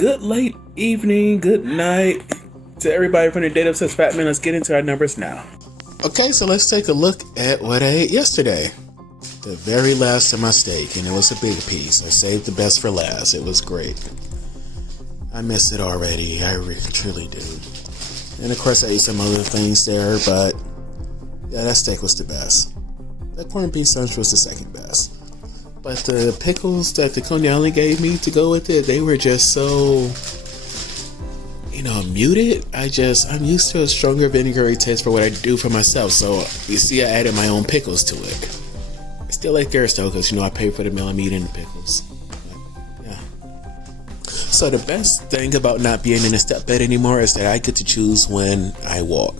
Good late evening, good night to everybody from the Data Obsessed Fat Man. Let's get into our numbers now. Okay, so let's take a look at what I ate yesterday. The very last of my steak, and it was a big piece. I saved the best for last. It was great. I miss it already. I truly do. And of course, I ate some other things there, but yeah, that steak was the best. That corned beef sandwich was the second best. But the pickles that the Ketones gave me to go with it, they were just so, muted. I'm used to a stronger vinegary taste for what I do for myself. So you see, I added my own pickles to it. I still like theirs though, because I pay for the meal meat and the pickles. But, yeah. So the best thing about not being in a step bed anymore is that I get to choose when I walk.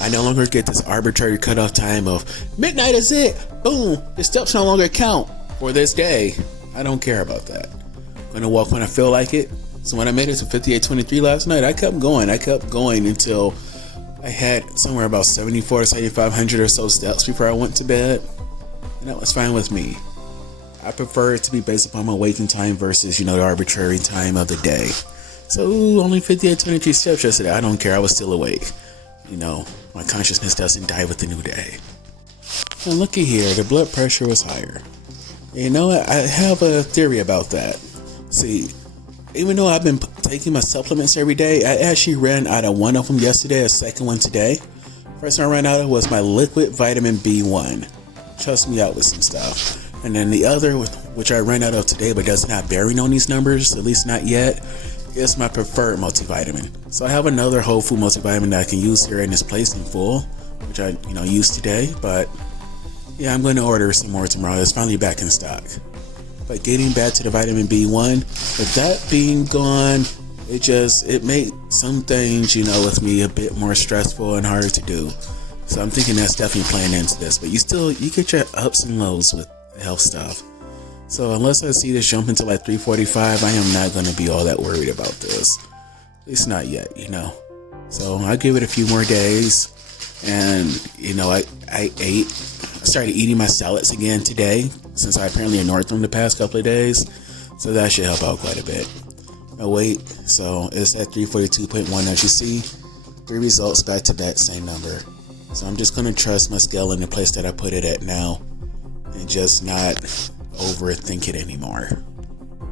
I no longer get this arbitrary cutoff time of midnight is it. Boom, the steps no longer count for this day. I don't care about that. I'm gonna walk when I feel like it. So when I made it to 5823 last night, I kept going until I had somewhere about 74 to 7,500 or so steps before I went to bed. And that was fine with me. I prefer it to be based upon my waking time versus, the arbitrary time of the day. So only 5823 steps yesterday. I don't care. I was still awake. My consciousness doesn't die with the new day. And looky here, the blood pressure was higher. I have a theory about that. See, even though I've been taking my supplements every day, I actually ran out of one of them yesterday, a second one today. First one I ran out of was my liquid vitamin B1. Trust me out with some stuff. And then the other, which I ran out of today, but does not bearing on these numbers, at least not yet, is my preferred multivitamin. So I have another whole food multivitamin that I can use here in this place in full, which I, used today, but yeah, I'm going to order some more tomorrow. It's finally back in stock. But getting back to the vitamin B1, with that being gone, it made some things, with me a bit more stressful and harder to do. So I'm thinking that's definitely playing into this. But you get your ups and lows with health stuff. So unless I see this jump into like 345, I am not going to be all that worried about this. At least not yet, So I'll give it a few more days. And, I started eating my salads again today, since I apparently ignored them the past couple of days. So that should help out quite a bit. My weight, so it's at 342.1 as you see. 3 results back to back, same number. So I'm just going to trust my scale in the place that I put it at now. And just not overthink it anymore.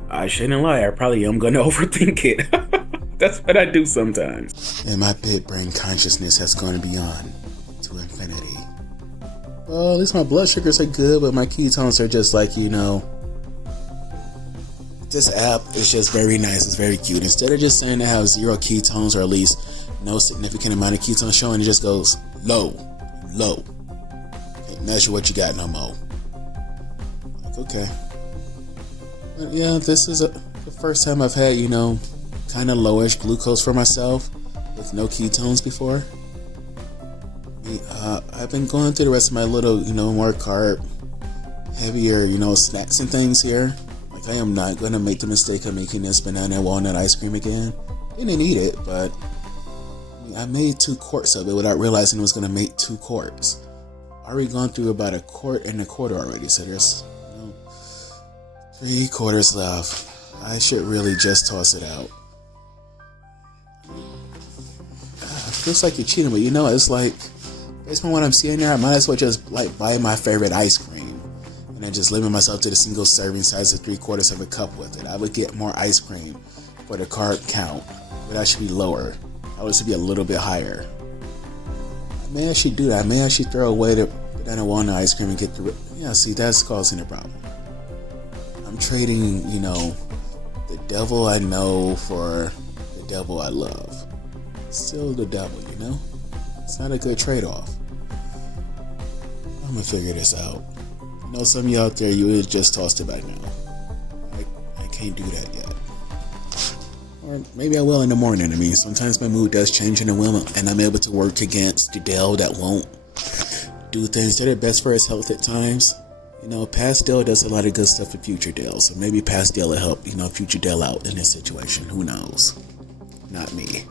I shouldn't lie, I probably am going to overthink it. That's what I do sometimes. And my big brain consciousness has gone beyond to infinity. Well, at least my blood sugars are good, but my ketones are just like, this app is just very nice. It's very cute. Instead of just saying it has 0 ketones or at least no significant amount of ketones showing, it just goes low. Can't measure what you got no more. Like, okay. But yeah, this is the first time I've had, kind of lowish glucose for myself with no ketones before. I've been going through the rest of my little, more carb, heavier, snacks and things here. Like, I am not going to make the mistake of making this banana and walnut ice cream again. Didn't eat it, but I made 2 quarts of it without realizing it was going to make 2 quarts. Already gone through about 1.25 quarts already, so there's 3 quarters left. I should really just toss it out. It feels like you're cheating, but it's like, based on what I'm seeing there, I might as well just buy my favorite ice cream and then just limit myself to the single serving size of 3/4 of a cup with it. I would get more ice cream for the carb count, but that should be lower. That would be a little bit higher. I may actually do that. I may actually throw away the banana walnut ice cream and get the... Yeah, see, that's causing a problem. I'm trading, the devil I know for the devil I love. Still the devil, It's not a good trade-off. I'm gonna figure this out. Some of you out there, you would just tossed it by now. I can't do that yet. Or maybe I will in the morning. Sometimes my mood does change in the morning, and I'm able to work against the Dale that won't do things that are best for his health at times. Past Dale does a lot of good stuff for future Dale, so maybe past Dale will help, future Dale out in this situation. Who knows? Not me.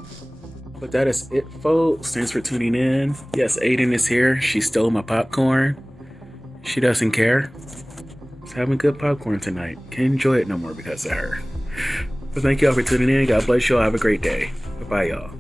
But that is it, folks. Thanks for tuning in. Yes, Ayden is here. She stole my popcorn. She doesn't care. She's having good popcorn tonight. Can't enjoy it no more because of her. But thank y'all for tuning in. God bless y'all. Have a great day. Bye-bye, y'all.